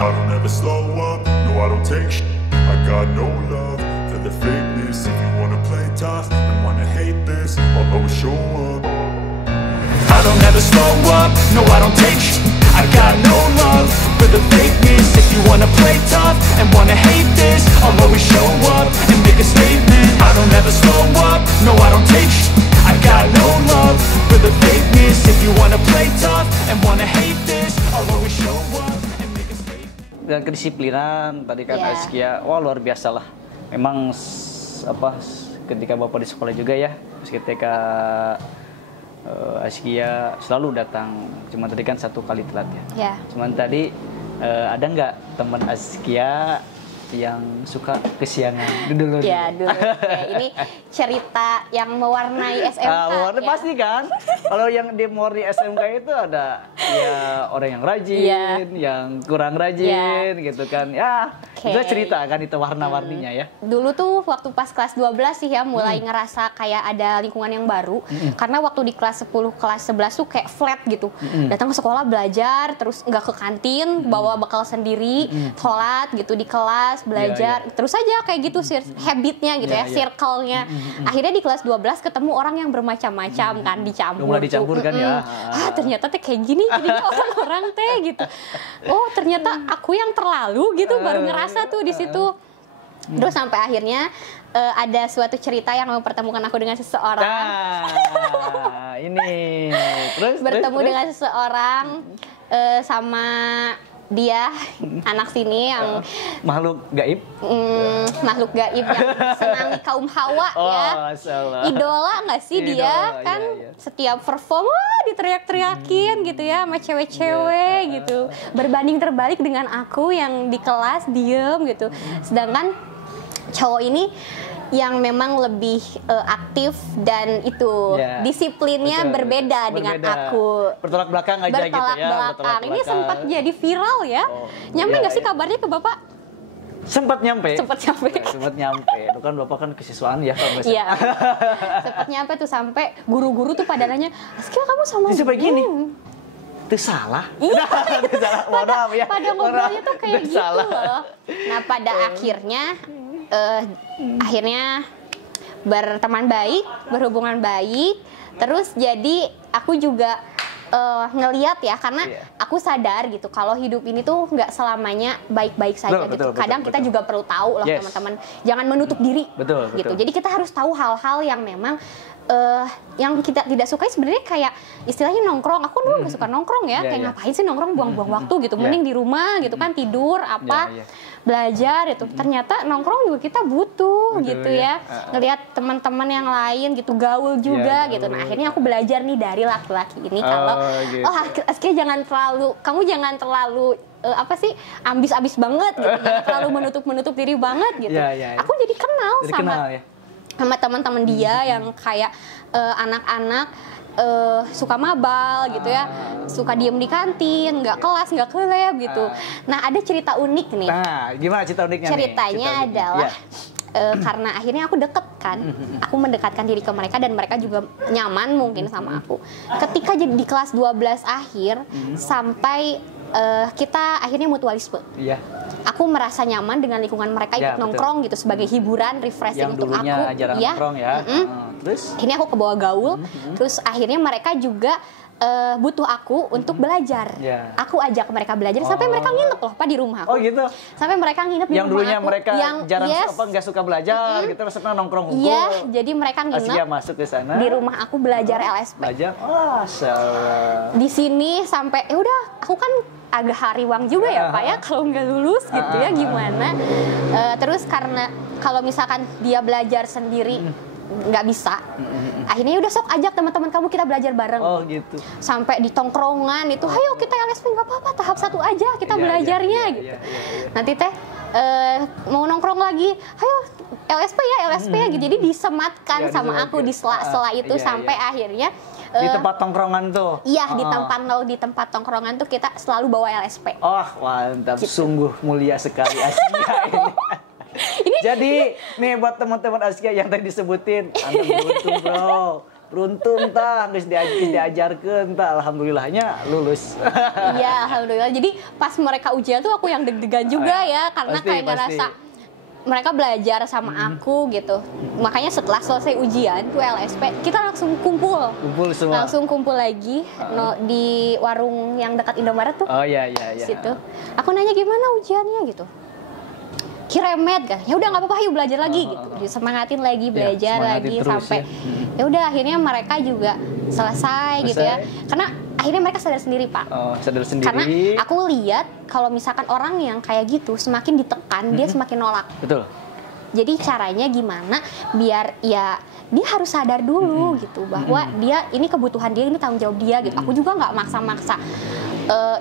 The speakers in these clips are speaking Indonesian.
I don't ever slow up, no I don't take shit. I got no love for the fakeness. If you wanna play tough and wanna hate this, I'll always show up. I don't ever slow up, no I don't take shit. I got no love for the fakeness. If you wanna play tough and wanna hate this, I'll always show up and make a statement. I don't ever slow up, no I don't take shit. I got no love for the fakeness. If you wanna play tough and wanna hate this, I'll always show up and make a statement. Dan kedisiplinan tadi kan Askia, wah luar biasa lah. Memang ketika Bapak di sekolah juga ya, ketika Askia selalu datang, cuma tadi kan 1 kali telat ya. Cuman tadi ada nggak teman Askia yang suka kesiangan dulu? Ya dulu. Ini cerita yang mewarnai SMK. Mewarnai pasti kan. Kalau yang di mewarnai SMK itu ada ya orang yang rajin, yang kurang rajin gitu kan. Ya, itu cerita kan itu warna-warninya ya. Dulu tuh waktu pas kelas 12 sih ya mulai ngerasa kayak ada lingkungan yang baru. Karena waktu di kelas 10, kelas 11 tuh kayak flat gitu. Datang ke sekolah belajar, terus nggak ke kantin, bawa bekal sendiri, sholat gitu di kelas, belajar. Terus aja kayak gitu habitnya gitu ya, circle-nya. Akhirnya di kelas 12 ketemu orang yang bermacam-macam kan, dicampur kan ya. Ternyata teh kayak gini jadinya orang-orang teh gitu. Oh, ternyata aku yang terlalu gitu, baru ngerasa tuh di situ. Terus sampai akhirnya ada suatu cerita yang mempertemukan aku dengan seseorang. Ini terus bertemu dengan seseorang sama dia anak sini yang makhluk gaib, makhluk gaib yang senangi kaum Hawa ya. Idola nggak sih dia kan? Setiap perform diteriak-teriakin gitu ya sama cewek-cewek gitu. Berbanding terbalik dengan aku yang di kelas diem gitu. Sedangkan cowok ini yang memang lebih aktif dan itu disiplinnya berbeda dengan aku. Bertolak belakang aja gitu ya. Bertolak belakang. Ini sempat jadi viral ya. Nyampe nggak sih kabarnya ke Bapak? Sempat nyampe. Sempat nyampe. Itu kan Bapak kan kesiswaan ya kalau Iya. Sempat nyampe tuh sampai guru-guru tuh pada nanya, "Askia kamu sama siapa gini?" Itu salah. Iya. Pada ngobrolnya tuh kayak gitu loh. Nah, pada akhirnya berteman baik, berhubungan baik, terus jadi aku juga ngeliat ya, karena aku sadar gitu kalau hidup ini tuh nggak selamanya baik-baik saja gitu. Kadang kita juga perlu tahu loh teman-teman, jangan menutup diri gitu. Jadi kita harus tahu hal-hal yang memang yang kita tidak sukai sebenarnya, kayak istilahnya nongkrong. Aku dulu nggak suka nongkrong ya, kayak ngapain sih nongkrong, buang-buang waktu gitu. Mending di rumah gitu kan, tidur belajar itu. Ternyata nongkrong juga kita butuh gitu ya. Ngelihat teman-teman yang lain gitu gaul juga gitu. Nah, akhirnya aku belajar nih dari laki-laki ini kalau Askia kamu jangan terlalu ambis-abis banget gitu. Jangan terlalu menutup diri banget gitu. Aku jadi kenal sama teman-teman dia yang kayak anak-anak suka mabal gitu ya, suka diem di kantin, nggak kelas, nggak ke lab gitu. Nah, ada cerita unik nih. Nah, gimana cerita uniknya? Ceritanya adalah karena akhirnya aku deket kan, aku mendekatkan diri ke mereka dan mereka juga nyaman mungkin sama aku. Ketika jadi di kelas 12 akhir sampai kita akhirnya mutualisme. Aku merasa nyaman dengan lingkungan mereka, ikut nongkrong gitu sebagai hiburan, refreshing untuk aku. Nongkrong ya. Terus ini aku kebawa gaul. Terus akhirnya mereka juga butuh aku untuk belajar. Aku ajak mereka belajar sampai mereka nginep loh Pak di rumah aku. Oh gitu. Sampai mereka nginep di rumah aku. Yang dulunya mereka jarang nggak suka belajar, gitu resepnya nongkrong hukum. Iya, jadi mereka nginep. Askia masuk ke sana. Di rumah aku belajar LSP. Belajar. Di sini sampai udah aku kan agak hariwang juga ya Pak ya kalau nggak lulus gitu ya, gimana. Terus karena kalau misalkan dia belajar sendiri nggak bisa, akhirnya udah sok ajak teman-teman kamu kita belajar bareng. Oh gitu. Sampai di tongkrongan itu, ayo kita LSP, nggak apa-apa, tahap 1 aja kita belajarnya gitu. Nanti teh mau nongkrong lagi, ayo LSP ya gitu. Jadi disematkan sama aku di sela-sela itu sampai akhirnya di tempat tongkrongan tuh. Iya, di tempat tongkrongan tuh kita selalu bawa LSP. Oh, mantap. Gitu. Sungguh mulia sekali Askia ini. Jadi nih buat teman-teman Askia yang tadi disebutin, Anda beruntung bro. beruntung tah geus diajarkeun tah alhamdulillahnya lulus. Iya, alhamdulillah. Jadi pas mereka ujian tuh aku yang deg-degan juga ya karena kayak ngerasa mereka belajar sama aku gitu. Makanya setelah selesai ujian tuh LSP, kita langsung kumpul semua. Langsung kumpul lagi di warung yang dekat Indomaret tuh. Oh iya. Situ. Aku nanya gimana ujiannya gitu. Kiremet kan. Ya udah nggak apa-apa, yuk belajar lagi gitu. Semangatin lagi belajar lagi sampai ya udah akhirnya mereka juga selesai gitu ya. Karena akhirnya mereka sadar sendiri, Pak. Oh, sadar sendiri. Karena aku lihat kalau misalkan orang yang kayak gitu semakin ditekan, dia semakin nolak. Betul. Jadi caranya gimana biar ya dia harus sadar dulu gitu bahwa dia ini kebutuhan dia, ini tanggung jawab dia gitu. Aku juga nggak maksa-maksa.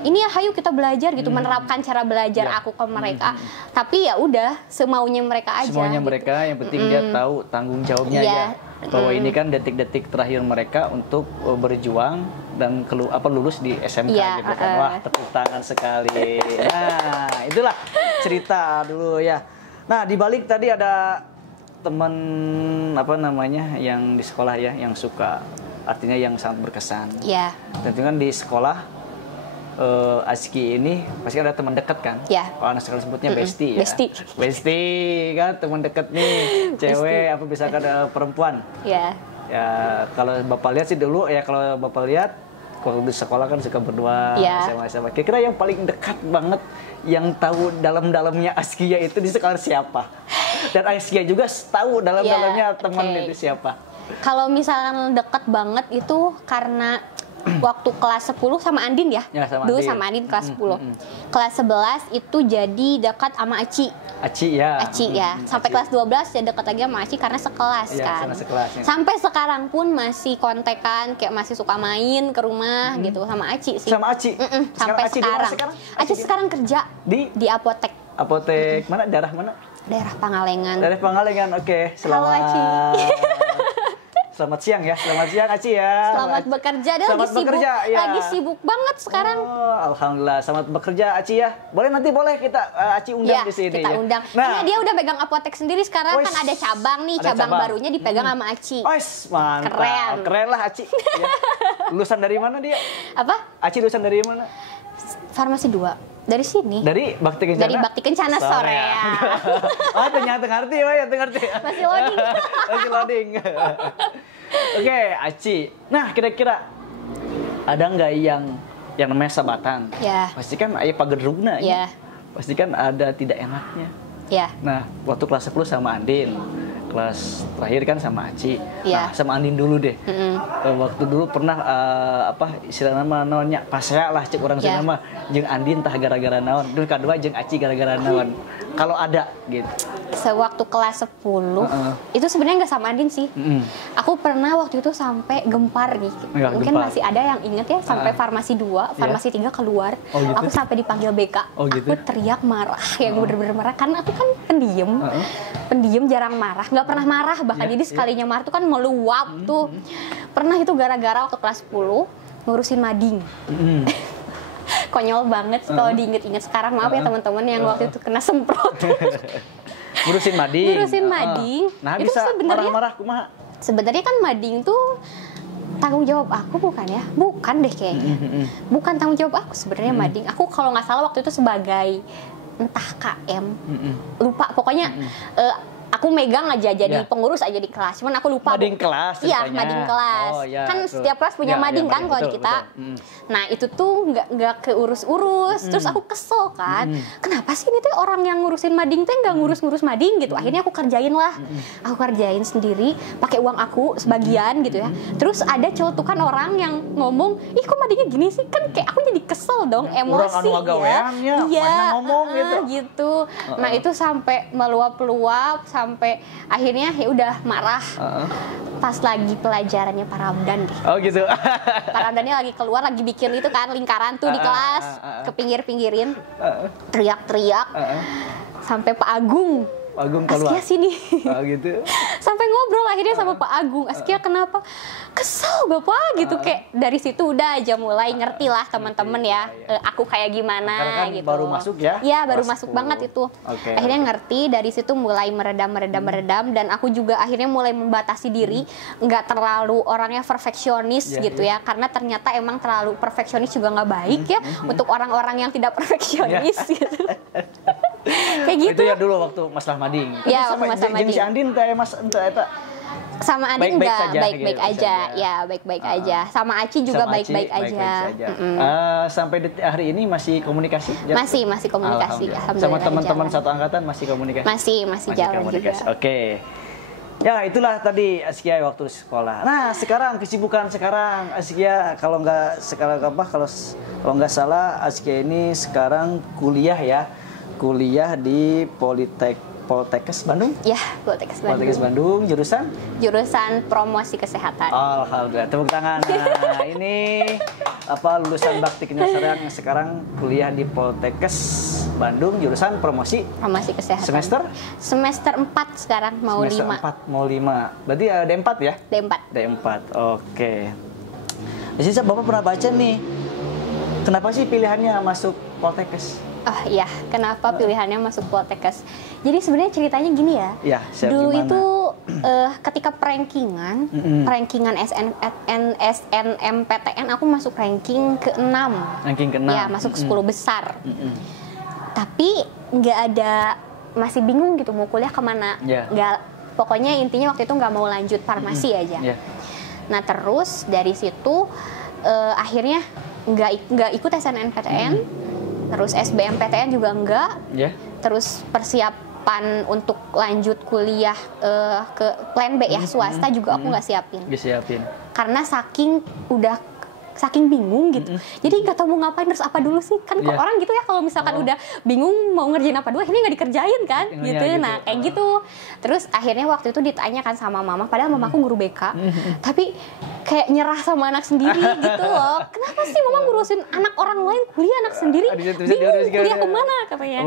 Ini ya, hayu kita belajar gitu, menerapkan cara belajar aku ke mereka. Tapi ya udah semaunya mereka aja. Semuanya gitu. mereka, yang penting dia tahu tanggung jawabnya ya. Bahwa ini kan detik-detik terakhir mereka untuk berjuang dan lulus di SMK gitu kan. Wah, tepuk tangan sekali. Nah, itulah cerita dulu ya. Nah, di balik tadi ada teman yang di sekolah ya, yang suka, artinya yang sangat berkesan. Iya. Tentu kan di sekolah Aski ini pasti ada teman dekat kan? Ya. Kalau anak sekolah sebutnya bestie ya. Bestie kan, teman dekat nih, cewek apa bisa ada perempuan. Ya. Ya kalau Bapak lihat sih dulu ya, kalau Bapak lihat kalau di sekolah kan suka berdua sama-sama. Kira-kira yang paling dekat banget yang tahu dalam-dalamnya Askia itu di sekolah siapa? Dan Askia juga tahu dalam-dalamnya teman itu siapa? Kalau misalkan dekat banget itu karena waktu kelas 10 sama Andin ya, dulu sama Andin kelas 10. Kelas 11 itu jadi dekat sama Aci ya. Sampai kelas 12 ya dekat lagi sama Aci karena sekelas kan. Sampai sekarang pun masih kontekan, kayak masih suka main ke rumah gitu sama Aci sih. Sama Aci? Sampai sekarang. Aci sekarang kerja di apotek. Apotek mana? Daerah mana? Daerah Pangalengan. Daerah Pangalengan, oke. Halo Aci. Selamat siang ya, selamat siang Aci ya. Selamat bekerja, dia lagi sibuk banget sekarang. Oh, alhamdulillah, selamat bekerja Aci ya. Boleh kita Aci undang di sini. Kita undang. Karena dia udah pegang apotek sendiri sekarang, kan ada cabang nih, cabang barunya dipegang sama Aci. Mantap. Keren lah Aci. Ya. Lulusan dari mana dia? Apa? Aci lulusan dari mana? Farmasi 2. Dari sini. Dari Bakti Kencana? Dari Bakti Kencana Sorea. Ternyata ngerti. Masih loading. Masih loading. Oke, Aci. Nah, kira-kira ada nggak yang namanya sabatan? Ya. Pasti kan ayah pagedrugna ya. Pasti kan ada tidak enaknya. Ya. Nah, waktu kelas 10 sama Andin. Kelas terakhir kan sama Aci. Ya. Nah, sama Andin dulu deh. Waktu dulu pernah istilah nama naonnya pasea lah cek orang sana mah jeung Andin tah gara-gara naon. Dulu kedua jeung Aci gara-gara naon. Kalau ada gitu. Sewaktu kelas 10 itu sebenarnya nggak sama Andin sih. Aku pernah waktu itu sampai gempar nih. Mungkin masih ada yang inget ya, sampai farmasi 2, farmasi 3 keluar. Gitu? Aku sampai dipanggil BK. Gitu? Aku teriak marah, yang bener-bener marah karena aku kan pendiam jarang marah, nggak pernah marah bahkan. Jadi sekalinya marah tuh kan meluap tuh. Pernah itu gara-gara waktu kelas 10 ngurusin mading. Konyol banget kalau diinget-inget sekarang. Maaf ya teman-teman yang waktu itu kena semprot. Ngurusin mading. Nah, itu bisa marah-marah kumaha? Sebenarnya kan mading tuh tanggung jawab aku bukan ya? Bukan deh kayaknya. Bukan tanggung jawab aku sebenarnya mading. Aku kalau nggak salah waktu itu sebagai entah KM. Lupa pokoknya aku megang aja jadi pengurus aja di kelas. Cuman aku lupa. Mading kelas. Iya, mading kelas. Kan setiap kelas punya mading kan kalau di kita. Nah, itu tuh nggak keurus-urus. Terus aku kesel kan. Kenapa sih ini tuh orang yang ngurusin mading tuh nggak ngurus-ngurus mading gitu. Akhirnya aku kerjain lah. Aku kerjain sendiri pakai uang aku sebagian gitu ya. Terus ada celutukan orang yang ngomong, "Ih, kok madingnya gini sih?" Kan kayak aku jadi kesel dong, emosi ya. Iya, ngomong gitu. Nah, itu sampai meluap-luap sampai akhirnya ya udah marah. Pas lagi pelajarannya Pak Ramdan deh. Oh gitu. Pak Ramdannya lagi keluar, lagi bikin itu kan lingkaran tuh di kelas, ke pinggir-pinggirin, teriak-teriak. Sampai Pak Agung keluar. Askia sini. Gitu. Sampai ngobrol akhirnya sama Pak Agung. Askia kenapa? Kesel Bapak gitu, kayak dari situ udah aja mulai ngerti lah teman-teman ya. Aku kayak gimana kan gitu. baru masuk ya? Iya, baru masuk banget itu. Akhirnya ngerti, dari situ mulai meredam dan aku juga akhirnya mulai membatasi diri, nggak terlalu orangnya perfeksionis gitu ya. Karena ternyata emang terlalu perfeksionis juga nggak baik ya untuk orang-orang yang tidak perfeksionis gitu. Kayak gitu. Itu ya dulu waktu Mas Rahmading. Iya, waktu Mas Rahmading. Jeung si Andin teh Mas eta sama Adi enggak, baik-baik aja. Ya, baik-baik aja. Sama Aci juga baik-baik aja. Sampai detik hari ini masih komunikasi? Masih komunikasi. Sama teman-teman satu angkatan masih komunikasi? Masih jalan komunikasi juga. Oke. Ya, itulah tadi Askia waktu sekolah. Nah, sekarang kesibukan sekarang Askia kalau nggak salah Askia ini sekarang kuliah ya. Kuliah di Poltekkes Bandung? Ya, Poltekkes Bandung, jurusan promosi kesehatan. Alhamdulillah, tepuk tangan. Nah, ini lulusan Bakti Kinasarang sekarang kuliah di Poltekkes Bandung, jurusan promosi kesehatan. Semester 4 sekarang, mau 5. Semester 4 mau 5. Berarti D4 ya? D4. Oke. Di sini Bapak pernah baca nih. Kenapa sih pilihannya masuk Poltekkes? Oh iya, kenapa pilihannya masuk Poltekkes? Jadi sebenarnya ceritanya gini ya. Dulu gimana? Itu ketika rankingan SNMPTN aku masuk ranking ke-6. Ranking ke-6. Ya, masuk 10 besar. Tapi masih bingung gitu mau kuliah kemana. Pokoknya intinya waktu itu nggak mau lanjut farmasi aja. Nah, terus dari situ akhirnya nggak ikut SNMPTN. Terus SBMPTN juga enggak. Terus persiapan untuk lanjut kuliah ke plan B ya, swasta juga aku nggak siapin. Karena saking bingung gitu. Jadi nggak tahu mau ngapain, terus apa dulu sih. Kan orang gitu ya, kalau misalkan udah bingung mau ngerjain apa dulu, akhirnya nggak dikerjain kan gitu. Nah, kayak gitu. Terus akhirnya waktu itu ditanyakan sama mama, padahal mamaku guru BK. Tapi kayak nyerah sama anak sendiri gitu loh. Kenapa sih mama ngurusin anak orang lain, kuliah anak sendiri? Bingung kuliah kemana katanya.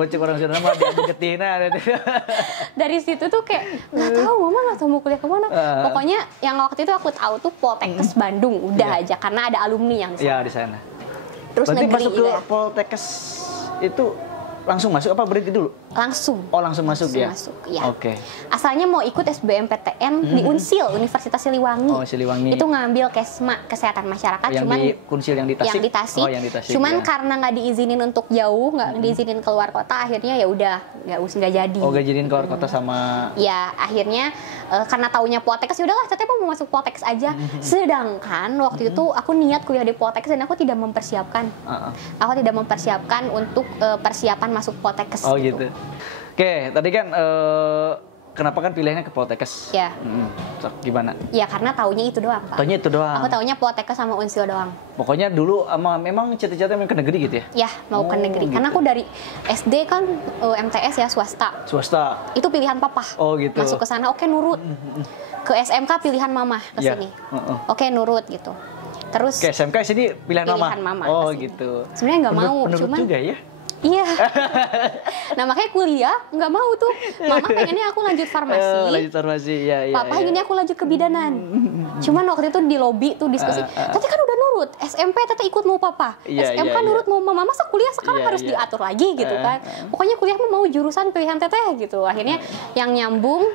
Dari situ tuh kayak nggak tahu, mama nggak tahu mau kuliah kemana. Pokoknya yang waktu itu aku tahu tuh Poltekkes Bandung udah aja, karena ada alumni yang di sana. Terus berarti negeri masuk ke Poltekkes itu langsung masuk apa berhenti dulu? Langsung. Langsung masuk dia. Ya. Oke. Asalnya mau ikut SBMPTN di Unsil, Universitas Siliwangi. Siliwangi. Itu ngambil Kesma, Kesehatan Masyarakat. Yang cuman di Kunsil yang di Tasik. Yang di Tasik. Cuman karena nggak diizinin untuk jauh, nggak diizinin keluar kota, akhirnya ya udah nggak jadi. Nggak jadiin keluar kota sama. Ya, akhirnya karena taunya Poltekkes, udahlah tetep mau masuk Poltekkes aja. Sedangkan waktu itu aku niat kuliah di Poltekkes dan aku tidak mempersiapkan. Aku tidak mempersiapkan untuk persiapan masuk Poltekkes. Gitu. Oke, tadi kan kenapa kan pilihannya ke Poltekkes? Ya. Gimana? Ya karena taunya itu doang, Pak. Taunya itu doang. Aku taunya Poltekkes sama Unsil doang. Pokoknya dulu memang cita-cita ke negeri gitu ya? Ya, mau ke negeri. Gitu. Karena aku dari SD kan MTS ya, swasta. Itu pilihan papa. Gitu. Masuk ke sana, oke nurut. Ke SMK pilihan mama ke sini. Oke nurut gitu. Terus ke SMK sini pilihan mama. Gitu. Sebenarnya nggak mau, cuman juga ya. Iya. Nah makanya kuliah nggak mau tuh. Mama pengennya aku lanjut farmasi. Papa pengennya aku lanjut kebidanan. Cuman waktu itu di lobi tuh diskusi. Tete kan udah nurut. SMP Tete ikut mau papa. SMK nurut mau mama. Masa kuliah sekarang harus diatur lagi gitu kan. Pokoknya kuliah mau jurusan pilihan Tete gitu. Akhirnya yang nyambung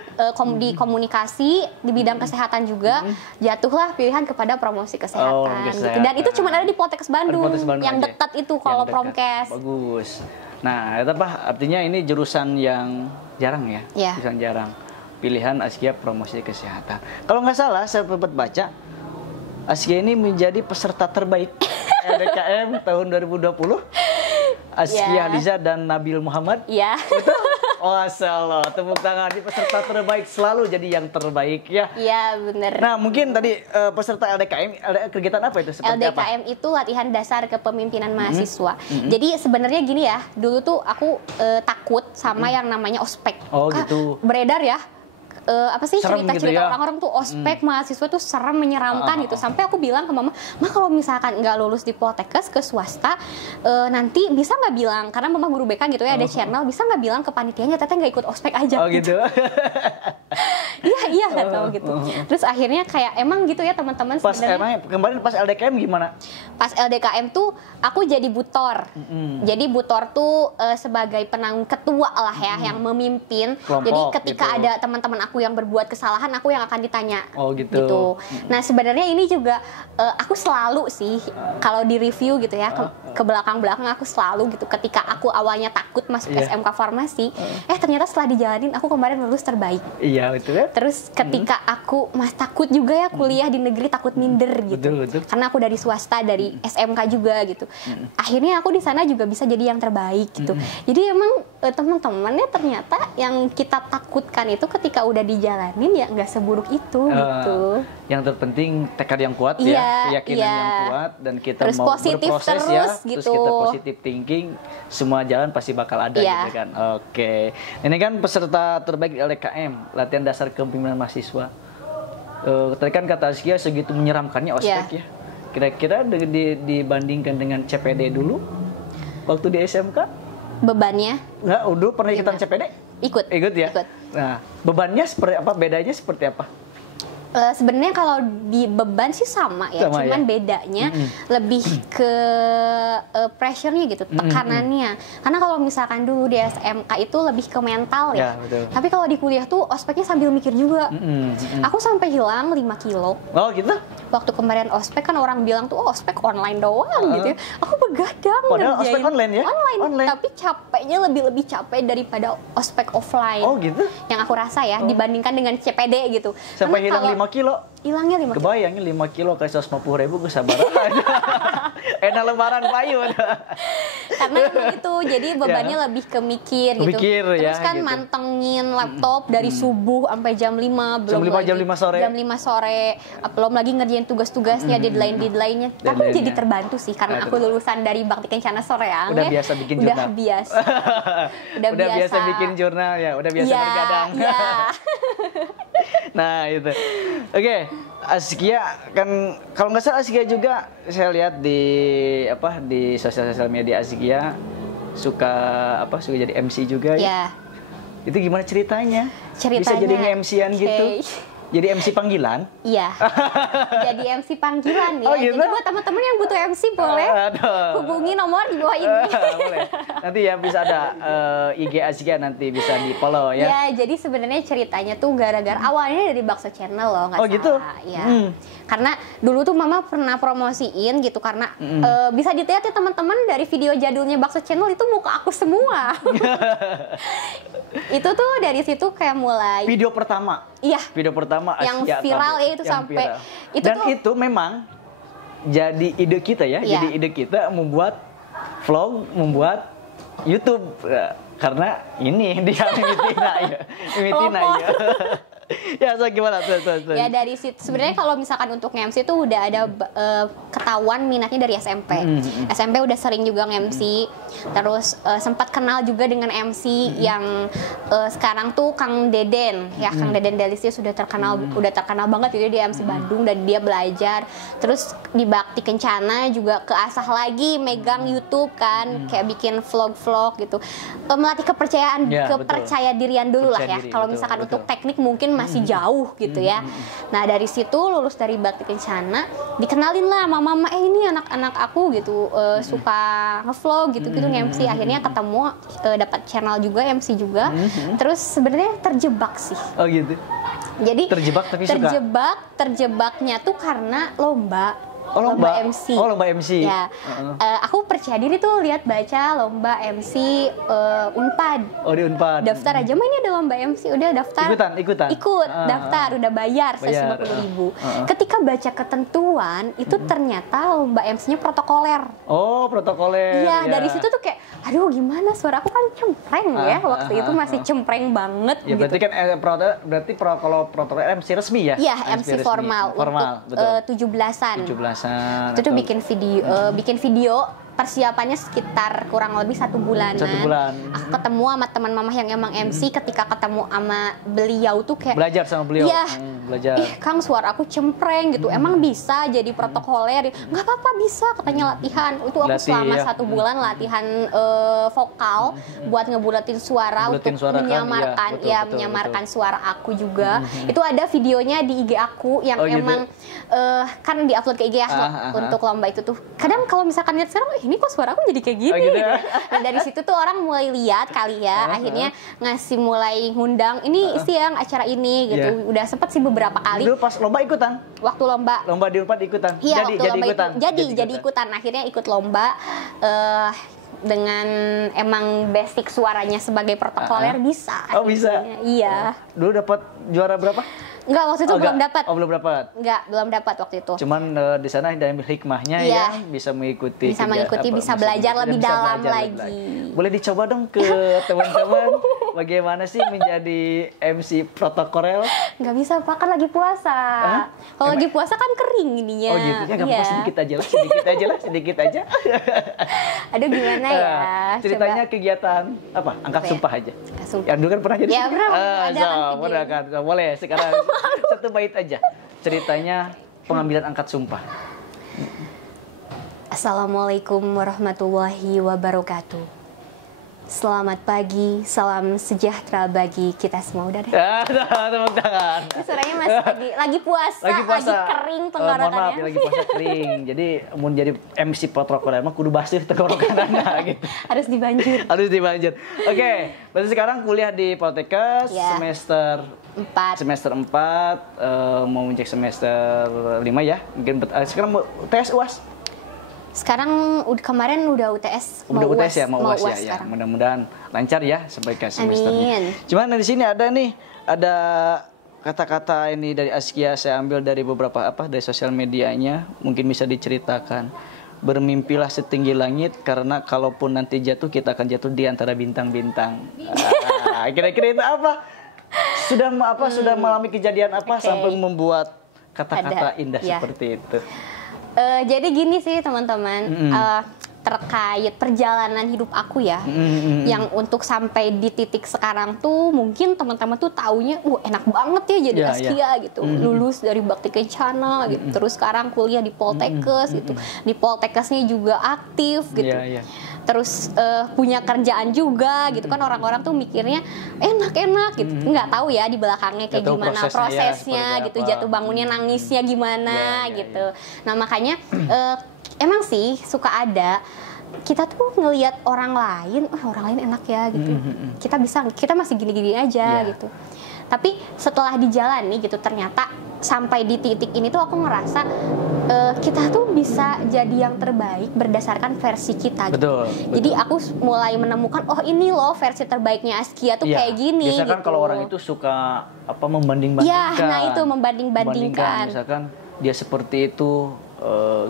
di komunikasi di bidang kesehatan juga, jatuhlah pilihan kepada promosi kesehatan. Gitu. Dan itu cuma ada di Poltekkes Bandung. Yang dekat itu kalau Promkes. Bagus. Nah, itu artinya ini jurusan yang jarang ya? Jurusan jarang. Pilihan Askia promosi kesehatan. Kalau nggak salah, saya sempat baca, Askia ini menjadi peserta terbaik LDKM tahun 2020. Askia Liza dan Nabil Muhammad. Betul? Masyaallah, tepuk tangan. Di peserta terbaik selalu jadi yang terbaik ya. Iya, benar. Nah, mungkin tadi peserta LDKM, kegiatan apa itu? Seperti LDKM apa? itu latihan dasar kepemimpinan mahasiswa. Jadi sebenarnya gini ya, dulu tuh aku takut sama yang namanya ospek. Gitu. Beredar ya. Cerita-cerita gitu ya? orang-orang tuh ospek mahasiswa tuh serem, menyeramkan gitu. Sampai aku bilang ke mama, kalau misalkan nggak lulus di Poltekkes ke swasta, nanti bisa nggak bilang, karena mama guru BK gitu ya, ada channel, bisa nggak bilang ke panitianya Teteh nggak ikut ospek aja. Gitu. Iya Iya nggak tahu gitu. Terus akhirnya kayak emang gitu ya teman-teman sebenarnya. Kemarin pas LDKM gimana? Pas LDKM tuh aku jadi butor. Jadi butor tuh sebagai penanggung ketua lah ya, yang memimpin. Kelompok, jadi ketika gitu. Ada teman-teman aku yang berbuat kesalahan, aku yang akan ditanya. Oh gitu. Nah sebenarnya ini juga aku selalu sih kalau di review gitu ya ke belakang-belakang aku selalu gitu. Ketika aku awalnya takut masuk SMK Farmasi, ternyata setelah dijalanin aku kemarin lulus terbaik. Iya betul. Terus ketika aku takut juga ya kuliah di negeri, takut minder gitu. Betul. Karena aku dari swasta, dari SMK juga gitu. Akhirnya aku di sana juga bisa jadi yang terbaik gitu. Jadi emang teman-temannya ternyata yang kita takutkan itu ketika udah dijalanin ya nggak seburuk itu gitu. Yang terpenting tekad yang kuat ya, keyakinan yang kuat, dan kita terus mau berproses ya. Gitu. Terus kita positive thinking, semua jalan pasti bakal ada gitu kan. Oke. Ini kan peserta terbaik LDKM, latihan dasar kepemimpinan mahasiswa. Tadi kan kata Azkia segitu menyeramkannya ospek ya. Kira-kira dibandingkan dengan CPD dulu waktu di SMK? Bebannya? Nggak, udah pernah ikutan CPD? Ikut ya? Ikut. Nah, bebannya seperti apa? Bedanya seperti apa? Sebenarnya kalau di beban sih sama ya, cuman bedanya lebih ke pressure-nya gitu, tekanannya. Karena kalau misalkan dulu di SMK itu lebih ke mental ya. Tapi kalau di kuliah tuh ospeknya sambil mikir juga. Aku sampai hilang 5 kilo. Oh gitu? Waktu kemarin ospek kan orang bilang tuh ospek online doang gitu ya. Aku begadang padahal ospek online ya? Online. Tapi capeknya lebih capek daripada ospek offline. Oh gitu? Yang aku rasa ya, dibandingkan dengan CPD gitu. Sampai hilang 5 kilo? Hilangnya 5 kilo. Kebayangnya 5 kilo kayak 150.000 gue sabar aja. Enak lebaran payu. Karena emang itu, jadi bebannya lebih ke mikir gitu. Terus kan gitu. Mantengin laptop dari subuh sampai jam 5. Jam 5 sore. Jam 5 sore. Belum lagi ngerjain tugas-tugasnya, deadline-nya. Tapi jadi terbantu sih, karena aku lulusan dari Bakti Kencana Soreang. Udah biasa bikin jurnal. Udah biasa bikin jurnal ya, udah biasa bergadang. Iya. Nah itu. Oke, Azkia kan kalau nggak salah Azkia juga saya lihat di sosial media Azkia suka jadi MC juga ya. Itu gimana ceritanya? Bisa jadi nge-MC-an gitu? Jadi MC panggilan? Iya. Jadi MC panggilan ya. Gitu? Jadi buat teman-teman yang butuh MC boleh hubungi nomor di bawah ini. Boleh. Nanti ya bisa ada IG Azkia, nanti bisa di-follow ya. Ya, jadi sebenarnya ceritanya tuh gara-gara awalnya dari Bakso Channel loh, nggak salah. Gitu? Ya. Karena dulu tuh Mama pernah promosiin gitu, karena bisa dilihat ya teman-teman dari video jadulnya Bakso Channel itu muka aku semua. Itu tuh dari situ kayak mulai video pertama. Iya. Video pertama yang viral ya itu sampai viral. Dan itu memang jadi ide kita ya. Jadi ide kita membuat vlog, membuat YouTube karena ini dia Mitina ya. Ya, so gimana tuh? Ya dari situ sebenarnya kalau misalkan untuk nge-MC itu udah ada ketahuan minatnya dari SMP. SMP udah sering juga nge-MC. Terus sempat kenal juga dengan MC yang sekarang tuh Kang Deden ya, Kang Deden Delisius sudah terkenal banget gitu dia MC Bandung, dan dia belajar. Terus di Bakti Kencana juga keasah lagi megang YouTube kan, kayak bikin vlog-vlog gitu. Melatih kepercayaan dirian dulu lah ya. Kalau misalkan untuk teknik mungkin masih jauh gitu ya. Nah dari situ lulus dari Bakti Kencana, dikenalin lah sama Mama, ini anak-anak aku gitu suka ngevlog gitu nge-MC. Akhirnya ketemu, dapat channel juga, MC juga. Terus sebenarnya terjebak sih. Oh gitu. Jadi terjebak tapi terjebaknya tuh karena lomba. Lomba MC. Lomba MC. Ya. Aku percaya diri tuh lihat baca lomba MC Unpad. Oh di Unpad. Daftar aja, ini ada lomba MC, udah daftar. Ikutan. Daftar, udah bayar 150.000. Ketika baca ketentuan itu ternyata lomba MC-nya protokoler. Oh, protokoler. Iya, dari situ tuh kayak aduh gimana, suara aku kan cempreng ya waktu itu, masih cempreng banget ya, gitu. Berarti kan kalau protokoler MC resmi ya? Iya, MC formal. Untuk betul. 17-an. 17-an. Itu tuh bikin video persiapannya sekitar kurang lebih 1 bulanan. 1 bulan. Aku ketemu sama teman mama yang emang MC. Ketika ketemu sama beliau tuh kayak belajar sama beliau. Iya. Belajar. Kang, suara aku cempreng gitu. Emang bisa jadi protokoler? Nggak apa-apa, bisa katanya latihan. Itu aku selama 1 bulan latihan vokal buat ngebulatin suara untuk menyamarkan menyamarkan suara aku juga. Itu ada videonya di IG aku yang emang kan diupload ke IG aku untuk lomba itu tuh. Kadang kalau misalkan lihat sekarang, ini kok suara aku jadi kayak gini gitu. Nah, dari situ tuh orang mulai lihat kali ya, akhirnya mulai ngundang ini yang acara ini gitu. Udah sempet sih beberapa kali. Dulu pas lomba ikutan. Waktu lomba di Unpad ikutan. Iya, jadi ikutan. ikutan. Akhirnya ikut lomba dengan emang basic suaranya sebagai protokoler bisa. Oh, bisa. Iya. Dulu dapat juara berapa? Enggak, waktu itu belum dapat. Oh, belum dapat. Enggak, belum dapat waktu itu. Cuman di sana ada hikmahnya ya, bisa mengikuti. Bisa belajar lebih dalam lagi. Boleh dicoba dong ke teman-teman bagaimana sih menjadi MC protokoler? Enggak bisa, Pak, kan lagi puasa. Kalau lagi puasa kan kering ininya. Oh gitu, ya nggak apa-apa, sedikit aja lah. Aduh, gimana ya? Ceritanya coba. Kegiatan apa? Angkat sumpah aja. Yang dulu kan pernah jadi? Ya, pernah. Pernah kan? Boleh sekarang. 1 bait aja ceritanya pengambilan angkat sumpah. Assalamualaikum warahmatullahi wabarakatuh. Selamat pagi, salam sejahtera bagi kita semua. Udah deh. Tepuk tangan. Suaranya masih lagi puasa, lagi kering tenggorokannya. Mohon maaf ya, lagi puasa kering. Jadi mau jadi MC protokoler mah kudu basuh tenggorokanana gitu. Harus dibanjir. Oke, berarti sekarang kuliah di Poltekkes semester 4. Mau mencek semester 5 ya. Mungkin sekarang mau tes UAS. Sekarang kemarin udah UTS, mau UTS ya. Mudah-mudahan lancar ya sampai ke semesternya. Cuman di sini ada kata-kata ini dari Askia, saya ambil dari beberapa dari sosial medianya, mungkin bisa diceritakan. Bermimpilah setinggi langit karena kalaupun nanti jatuh kita akan jatuh di antara bintang-bintang. Kira-kira itu apa? Sudah mengalami kejadian apa sampai membuat kata-kata indah seperti itu? Jadi gini sih teman-teman, terkait perjalanan hidup aku ya, yang untuk sampai di titik sekarang tuh mungkin teman-teman tuh taunya, enak banget ya jadi Askia gitu, lulus dari Bakti Kencana gitu, terus sekarang kuliah di Poltekkes gitu, di Poltekkesnya juga aktif gitu. Terus punya kerjaan juga gitu kan, orang-orang tuh mikirnya enak gitu, nggak tahu ya di belakangnya kayak gimana prosesnya gitu, jatuh bangunnya nangisnya gimana gitu. Nah makanya emang sih suka ada kita tuh ngelihat orang lain enak ya gitu, kita masih gini-gini aja gitu. Tapi setelah dijalani gitu ternyata sampai di titik ini tuh aku ngerasa kita tuh bisa jadi yang terbaik berdasarkan versi kita gitu. Betul. Jadi aku mulai menemukan ini loh versi terbaiknya Askia tuh kayak gini. Biasanya kan kalau orang itu suka membanding-bandingkan. Ya, nah itu membanding-bandingkan. Misalkan dia seperti itu,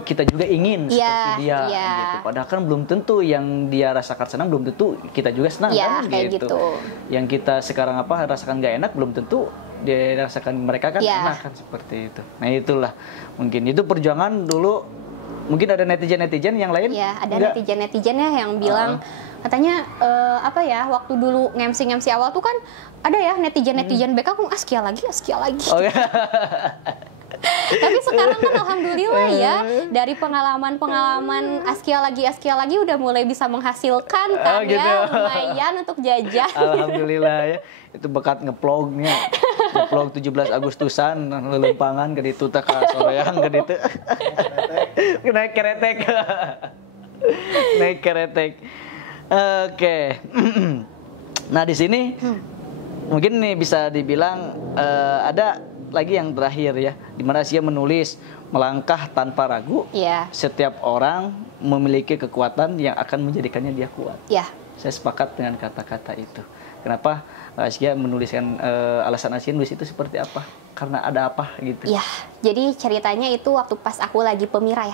kita juga ingin seperti dia gitu. Padahal kan belum tentu yang dia rasakan senang belum tentu kita juga senang kan gitu. Yang kita sekarang rasakan gak enak belum tentu dia rasakan mereka kan enak kan, seperti itu. Nah itulah mungkin itu perjuangan dulu. Mungkin ada netizen yang lain? Ya, ada netizen ya yang bilang katanya waktu dulu ngemsi awal tuh kan ada ya netizen BK Askia lagi. Oh, ya. Tapi sekarang kan alhamdulillah ya, dari pengalaman Askia lagi udah mulai bisa menghasilkan kan gitu. Ya lumayan untuk jajan. Alhamdulillah ya, itu bekat ngeplog 17 Agustusan lelempangan ke ditu teh ka soreang ke ditu. Naik keretek. Oke. Nah di sini mungkin nih bisa dibilang ada lagi yang terakhir ya, di mana Askia menulis melangkah tanpa ragu. Setiap orang memiliki kekuatan yang akan menjadikannya dia kuat. Saya sepakat dengan kata-kata itu. Kenapa Askia menuliskan alasan Askia nulis itu seperti apa? Karena ada apa gitu. Ya, jadi ceritanya itu waktu pas aku lagi pemilihan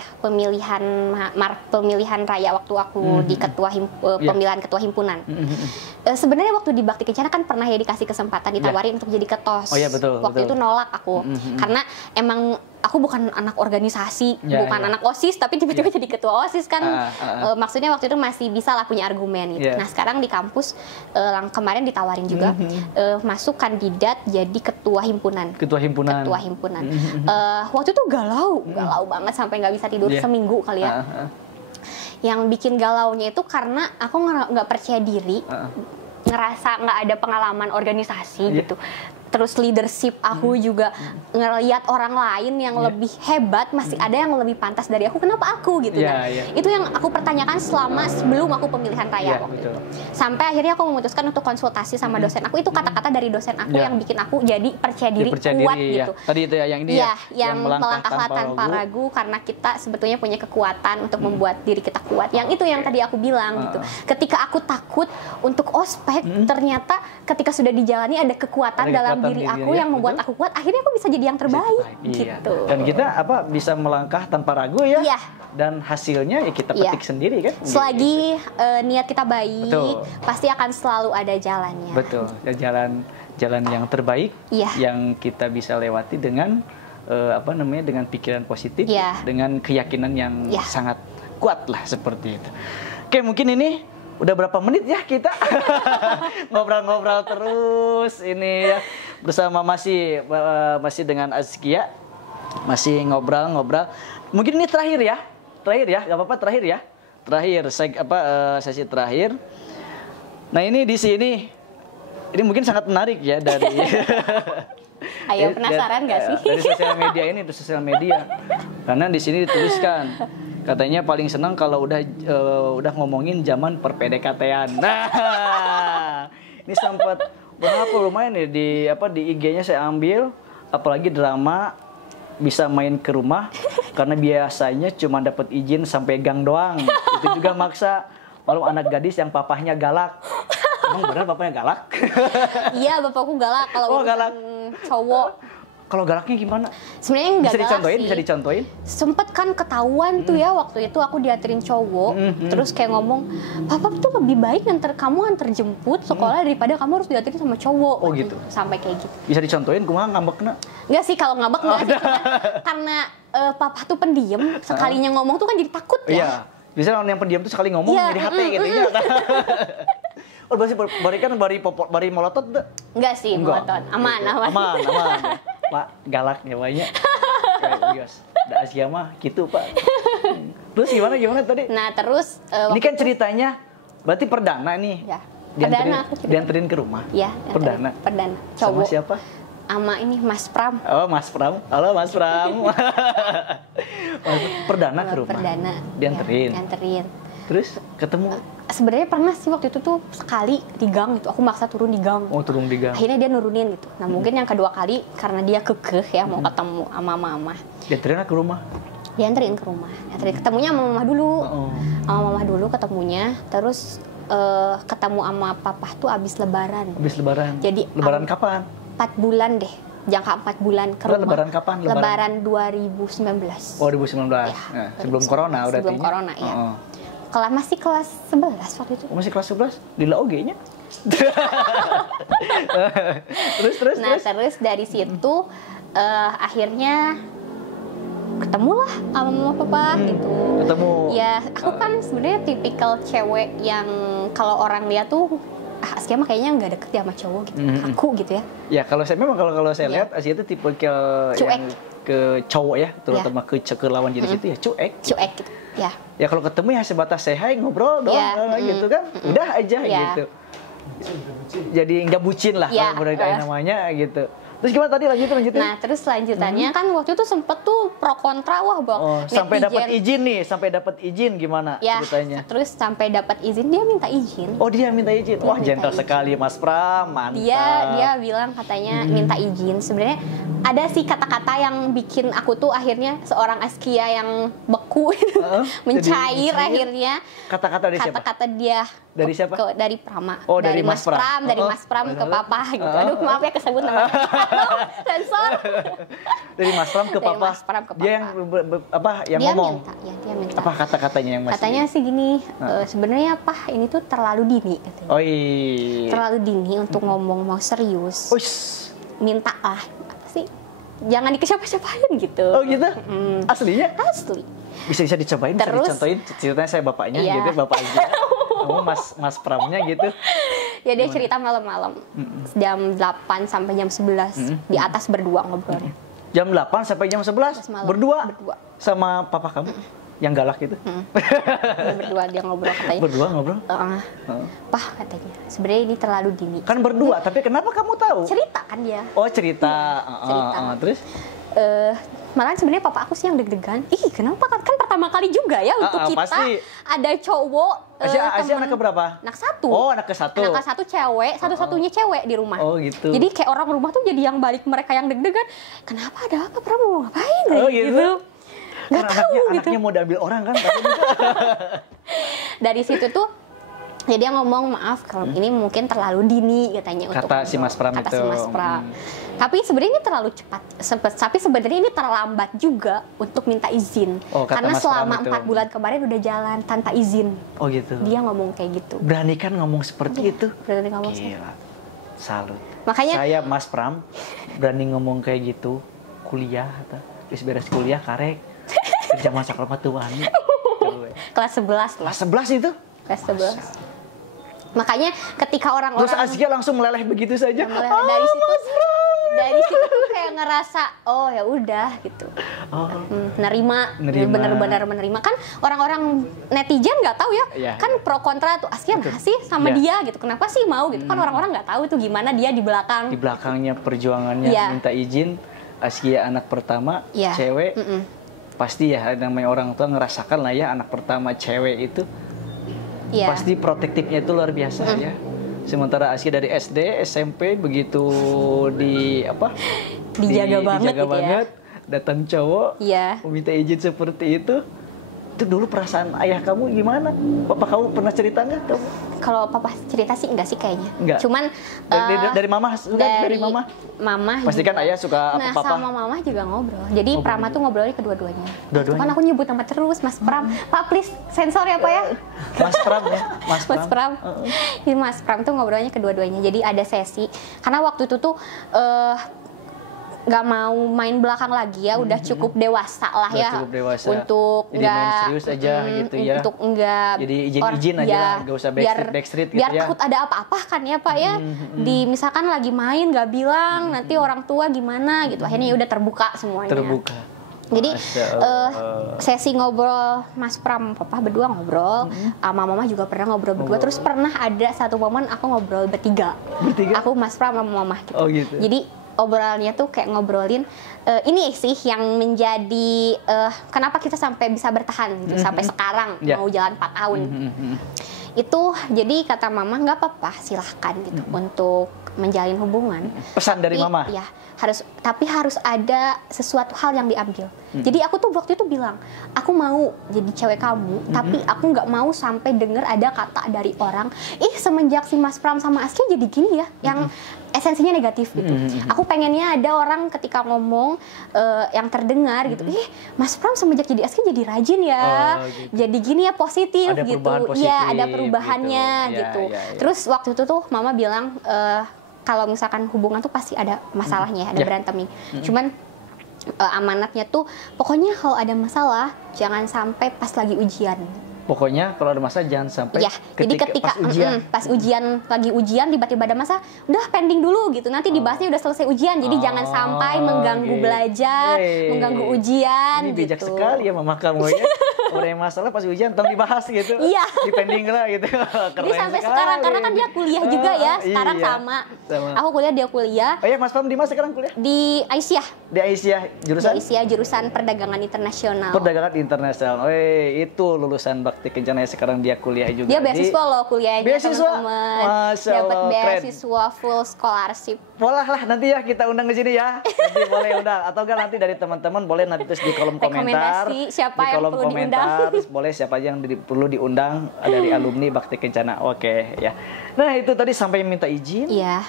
raya waktu aku di pemilihan ketua himpunan. Sebenarnya waktu di Bakti Kencana kan pernah ya dikasih kesempatan ditawarin untuk jadi ketos. Oh iya betul. Waktu itu nolak aku karena emang aku bukan anak organisasi, bukan anak OSIS, tapi tiba-tiba jadi ketua OSIS kan. Maksudnya waktu itu masih bisa lah punya argumen gitu. Nah sekarang di kampus kemarin ditawarin juga masuk kandidat jadi ketua himpunan. Waktu itu galau banget sampai nggak bisa tidur seminggu kali ya. Yang bikin galaunya itu karena aku nggak percaya diri, ngerasa nggak ada pengalaman organisasi gitu. Terus leadership aku juga ngelihat orang lain yang lebih hebat, masih ada yang lebih pantas dari aku, kenapa aku gitu kan. Itu yang aku pertanyakan selama sebelum aku pemilihan raya waktu itu. Sampai akhirnya aku memutuskan untuk konsultasi sama dosen aku, itu kata-kata dari dosen aku yang bikin aku jadi percaya diri kuat gitu. Tadi itu ya yang ini yang melangkah tanpa ragu, karena kita sebetulnya punya kekuatan untuk membuat diri kita kuat. Yang itu yang tadi aku bilang gitu. Ketika aku takut untuk ospek, ternyata ketika sudah dijalani ada kekuatan dalam diri aku yang membuat aku kuat, akhirnya aku bisa jadi yang terbaik gitu. Dan kita bisa melangkah tanpa ragu ya. Dan hasilnya ya kita petik sendiri kan. Selagi niat kita baik, pasti akan selalu ada jalannya. Betul. Jalan yang terbaik yang kita bisa lewati dengan dengan pikiran positif, dengan keyakinan yang sangat kuat lah seperti itu. Oke, mungkin ini udah berapa menit ya kita ngobrol-ngobrol terus ini ya bersama masih dengan Azkia, masih ngobrol-ngobrol. Mungkin ini terakhir ya, nggak apa-apa terakhir sesi terakhir. Nah ini di sini ini mungkin sangat menarik ya dari Ayo penasaran nggak sih? Dari sosial media karena di sini dituliskan katanya paling senang kalau udah ngomongin zaman per-PDKT-an. Nah, ini sempat berapa lumayan nih di IG-nya saya ambil, apalagi drama bisa main ke rumah karena biasanya cuma dapat izin sampai gang doang. Itu juga maksa, malu anak gadis yang papahnya galak. Emang benar bapaknya galak? Iya, bapakku galak kalau galak cowok. Kalau galaknya gimana? Sebenarnya enggak galak sih. Bisa dicontohin? Sempet kan ketahuan tuh ya waktu itu aku dianterin cowok, terus kayak ngomong, papa tuh lebih baik kamu antar jemput sekolah daripada kamu harus dianterin sama cowok. Oh gitu. Sampai kayak gitu. Bisa dicontohin kumaha ngambekna? Enggak sih, kalau ngambek enggak sih, karena papa tuh pendiam, sekalinya ngomong tuh kan jadi takut ya. Iya. Biasanya orang yang pendiam tuh sekali ngomong jadi hati gitu ya. Oh, bari molotot tuh? Enggak sih, molotot. Aman. Pak, galaknya banyak. Da Asia mah gitu, Pak. Terus gimana tadi? Nah, terus ini kan ceritanya berarti perdana nih. Ya. Perdana aku dianterin ke rumah. Iya, perdana. Cowok. Sama siapa? Sama ini Mas Pram. Oh, Mas Pram. Halo Mas Pram. Perdana ke rumah. Perdana. Dianterin. Terus ketemu? Sebenarnya pernah sih waktu itu tuh sekali di gang gitu. Aku maksa turun di gang. Oh, turun di gang. Akhirnya dia nurunin gitu. Nah, mungkin yang kedua kali karena dia kekeh ya mau ketemu sama mama. Dianterin ke rumah? Dianterin ke rumah. Ketemunya sama mama dulu. Sama mama dulu ketemunya. Terus ketemu sama papa tuh abis lebaran. Abis lebaran? Jadi lebaran kapan? 4 bulan deh. Jangka 4 bulan ke rumah. Lebaran kapan? Lebaran 2019. Oh, 2019. Ya, nah, sebelum corona udah. Sebelum corona ya. Masih kelas 11 waktu itu. Masih kelas 11? Di LOG-nya? Terus dari situ akhirnya ketemulah sama mama papa gitu. Ketemu. Ya, aku kan sebenarnya tipikal cewek yang kalau orang lihat tuh Askia mah kayaknya nggak deket ya sama cowok gitu. Aku gitu ya. Ya, kalau saya lihat Askia itu tipikal yang ke cowok ya, terutama ke lawan jenis itu ya cuek gitu. Ya kalau ketemu ya sebatas say hi, ngobrol doang gitu kan. Udah aja gitu. Jadi nggak bucin lah kalau berarti namanya gitu. Terus gimana tadi lanjutin? Nah, terus lanjutannya kan waktu itu sempet tuh pro kontra Bang. Sampai dapat izin gimana ceritanya? Terus sampai dapat izin dia minta izin. Oh, dia minta izin. Wah, gentle sekali Mas Pram, mantap. Dia bilang katanya minta izin. Sebenarnya ada sih kata-kata yang bikin aku tuh akhirnya seorang Askia yang beku mencair akhirnya. Kata-kata dari siapa? Kata-kata dia dari siapa? Dari Prama. Oh, dari Mas Pram. Dari Mas Pram ke papa gitu. Aduh, maaf ya kesebut nama. Sensor. Dari Mas Pram ke papa. Dia yang ngomong. Dia minta. Apa kata-katanya yang Mas? Katanya sih gini, sebenarnya ini tuh terlalu dini katanya. Oh iya. Terlalu dini untuk ngomong mau serius. Minta lah. Apa sih? jangan dikesiapa-siapain gitu. Oh gitu? Aslinya? Asli. Bisa dicobain, bisa dicontohin ceritanya saya bapaknya gitu, bapak aja. Kamu mas Pramnya gitu. Ya dia cerita malam-malam. Jam 8 sampai jam 11 di atas berdua ngobrolnya. Jam 8 sampai jam 11 berdua sama papa kamu yang galak itu. Berdua dia ngobrol katanya. Berdua ngobrol? Pah katanya. Sebenarnya ini terlalu dini. Kan berdua, tapi kenapa kamu tahu? Cerita kan dia. Oh, cerita. Cerita. Terus? Malah sebenarnya papa aku sih yang deg-degan. Ih, kenapa kan pertama kali juga ya untuk kita pasti. Ada cowok. Asia anak keberapa? Anak satu. Oh, anak ke-1. Anak ke-1 cewek, satu-satunya cewek di rumah. Oh, gitu. Jadi kayak orang rumah tuh jadi yang balik mereka yang deg-degan. Kenapa ada apa? Pram mau ngapain? Oh, gitu. Nggak tahu gitu. Anaknya mau diambil orang kan? Dari situ tuh ya dia ngomong maaf kalau ini mungkin terlalu dini katanya untuk kata si Mas Pram kata itu. si Mas Pram. Tapi sebenarnya ini terlalu cepat. Tapi sebenarnya ini terlambat juga untuk minta izin. Karena selama 4 bulan kemarin udah jalan tanpa izin. Oh gitu. Dia ngomong kayak gitu. Berani kan ngomong seperti itu? Berani ngomong Gila. Salut. Makanya saya Mas Pram berani ngomong kayak gitu. Kuliah atau beres kuliah karek kerja masak rumah tuan. Kelas 11 lah. Kelas 11 itu? Kelas 11. Makanya ketika orang-orang terus Askia langsung meleleh begitu saja. Dari situ tuh kayak ngerasa oh ya udah gitu. Nerima. Bener-bener menerima. Kan orang-orang netizen nggak tahu ya. Kan pro kontra tuh Askia ngasih sama dia gitu. Kenapa sih mau gitu? Kan orang-orang nggak tahu tuh gimana dia di belakang. Di belakangnya perjuangannya minta izin. Askia anak pertama cewek. Pasti ya namanya orang tua ngerasakan lah ya anak pertama cewek itu. Pasti protektifnya itu luar biasa ya. Sementara Askia dari SD, SMP begitu dijaga banget, datang cowok meminta izin seperti itu dulu perasaan ayah kamu gimana? Papa kamu pernah cerita nggak? Kalau papa cerita sih enggak sih kayaknya. Enggak. Cuman dari mama, dari mama. Mama. Pasti kan ayah suka papa. Sama mama juga ngobrol. Jadi Prama tuh ngobrolnya kedua-duanya. Kan aku nyebut nama terus Mas Pram. Pak please sensor ya Pak ya. Mas Pram ya. Mas Pram. Jadi Mas Pram tuh ngobrolnya kedua-duanya. Jadi ada sesi. Karena waktu itu tuh nggak mau main belakang lagi ya, udah cukup dewasa lah ya, untuk nggak serius aja gitu ya, untuk nggak jadi izin aja, nggak usah backstreet gitu biar ya, takut ada apa-apa kan ya Pak ya, di misalkan lagi main nggak bilang nanti orang tua gimana gitu, akhirnya udah terbuka semuanya. Jadi sesi ngobrol Mas Pram, Papa berdua ngobrol, sama Mama juga pernah ngobrol berdua. Terus pernah ada satu momen aku ngobrol bertiga. Aku Mas Pram sama Mama gitu. Oh gitu. Jadi obrolannya tuh kayak ngobrolin ini sih yang menjadi kenapa kita sampai bisa bertahan gitu, sampai sekarang mau jalan 4 tahun. Itu jadi kata Mama nggak apa-apa silahkan gitu untuk menjalin hubungan. Pesan dari Mama? Ya tapi harus ada sesuatu hal yang diambil. Jadi aku tuh waktu itu bilang aku mau jadi cewek kamu, tapi aku nggak mau sampai dengar ada kata dari orang semenjak si Mas Pram sama Askia jadi gini ya, yang esensinya negatif gitu. Aku pengennya ada orang ketika ngomong yang terdengar gitu, Mas Pram semenjak jadi Askia jadi rajin ya, gitu. Jadi gini ya, positif ada gitu. Iya ada perubahannya gitu. Terus waktu itu tuh Mama bilang kalau misalkan hubungan tuh pasti ada masalahnya, ada berantemnya. Cuman amanatnya tuh pokoknya kalau ada masalah jangan sampai pas lagi ujian. Pokoknya kalau ada masalah jangan sampai ketika pas ujian lagi ujian tiba-tiba ada masalah, udah pending dulu gitu. Nanti dibahasnya udah selesai ujian. Jadi jangan sampai mengganggu belajar, mengganggu ujian. Ini bijak sekali ya Mama kamu ya. Udah yang masalah pas ujian tolong dibahas gitu. Di pending lah gitu. Jadi sampai sekarang karena kan dia kuliah juga ya. Sekarang sama. Aku kuliah, dia kuliah. Oh ya, Mas Pram di mana sekarang kuliah? Di Aisyah. Di Aisyah jurusan? Di Aisyah jurusan Perdagangan Internasional. Perdagangan Internasional. itu lulusan Bakti Kencana sekarang dia kuliah juga. Dia beasiswa loh kuliahnya. Beasiswa? Dapat beasiswa full scholarship. Boleh lah nanti ya kita undang ke sini ya. Nanti boleh undang atau enggak nanti dari teman-teman boleh nanti terus di kolom komentar. Siapa di kolom yang komentar terus boleh siapa yang perlu diundang dari alumni Bakti Kencana. Oke ya. Nah, itu tadi sampai minta izin. Iya.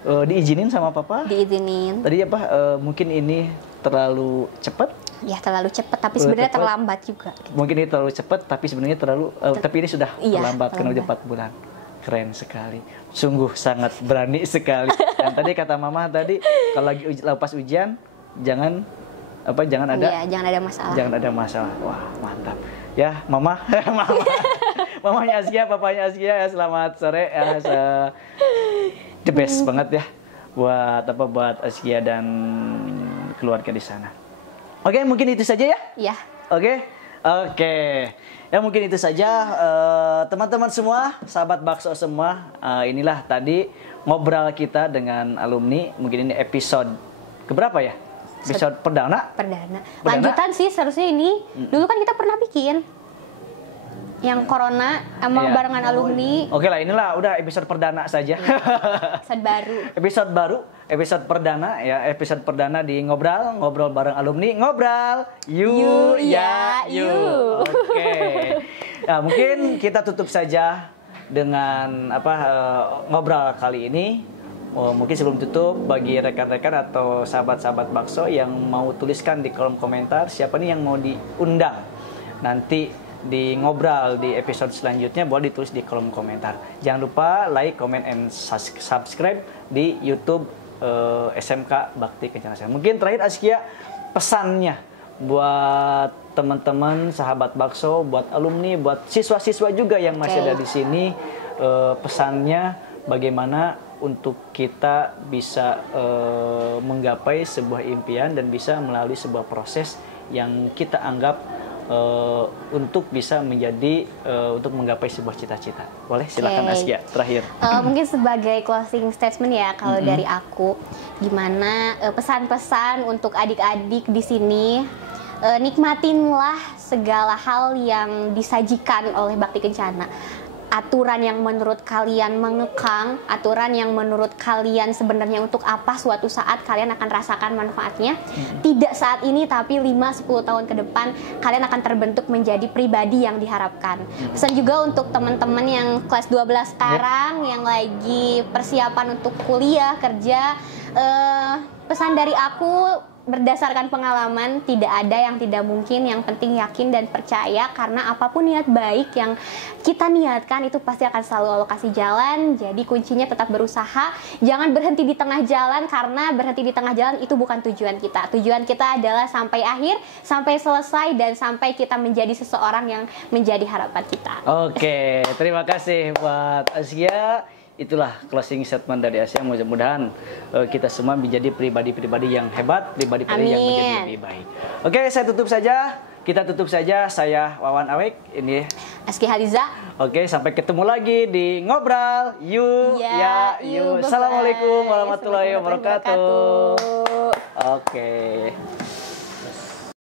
Diizinin sama Papa? Diizinin. Tadi apa mungkin ini terlalu cepat? Ya terlalu cepat, tapi sebenarnya terlambat juga. Mungkin ini terlalu cepat, tapi sebenarnya tapi ini sudah terlambat karena udah 4 bulan. Keren sekali, sungguh sangat berani sekali. Dan tadi kata Mama tadi kalau lagi pas ujian jangan ada Iya, jangan ada masalah. Jangan ada masalah. Wah, mantap. Ya, Mama, mamanya Askia, papanya Askia, ya, selamat sore ya. The best banget ya buat Askia dan keluarga di sana. Oke, mungkin itu saja ya? Iya. Oke. Ya mungkin itu saja teman-teman semua, sahabat bakso semua. Inilah tadi ngobrol kita dengan alumni. Mungkin ini episode keberapa ya? Episode perdana. Lanjutan sih seharusnya ini. Dulu kan kita pernah bikin yang corona sama barengan alumni. Oke lah, inilah udah episode perdana saja. Episode perdana ya, episode perdana di ngobrol bareng alumni, ngobrol you. Oke. Nah, mungkin kita tutup saja dengan ngobrol kali ini. Mungkin sebelum tutup, bagi rekan-rekan atau sahabat-sahabat bakso yang mau tuliskan di kolom komentar siapa nih yang mau diundang nanti di ngobrol di episode selanjutnya, boleh ditulis di kolom komentar. Jangan lupa like, comment, and subscribe di YouTube SMK Bakti Kencana. Mungkin terakhir Askia, pesannya buat teman-teman sahabat bakso, buat alumni, buat siswa-siswa juga yang masih ada di sini, pesannya bagaimana untuk kita bisa menggapai sebuah impian dan bisa melalui sebuah proses yang kita anggap untuk bisa menjadi untuk menggapai sebuah cita-cita. Boleh, silakan Askia terakhir. Mungkin sebagai closing statement ya kalau dari aku, gimana pesan-pesan untuk adik-adik di sini, nikmatinlah segala hal yang disajikan oleh Bakti Kencana. Aturan yang menurut kalian mengekang, aturan yang menurut kalian sebenarnya untuk apa suatu saat kalian akan rasakan manfaatnya. Tidak saat ini, tapi 5-10 tahun ke depan kalian akan terbentuk menjadi pribadi yang diharapkan. Pesan juga untuk teman-teman yang kelas 12 sekarang, yang lagi persiapan untuk kuliah, kerja. Pesan dari aku, berdasarkan pengalaman, tidak ada yang tidak mungkin, yang penting yakin dan percaya, karena apapun niat baik yang kita niatkan itu pasti akan selalu Allah kasih jalan. Jadi kuncinya tetap berusaha, jangan berhenti di tengah jalan, karena berhenti di tengah jalan itu bukan tujuan kita. Tujuan kita adalah sampai akhir, sampai selesai, dan sampai kita menjadi seseorang yang menjadi harapan kita. Oke, terima kasih buat Askia. Itulah closing statement dari Askia. Mudah-mudahan kita semua menjadi pribadi-pribadi yang hebat, pribadi-pribadi yang menjadi lebih baik. Oke, saya tutup saja. Kita tutup saja. Saya Wawan Awek. Ini Askia Haliza. Oke, sampai ketemu lagi di Ngobrol You. Assalamualaikum warahmatullahi wabarakatuh. Oke.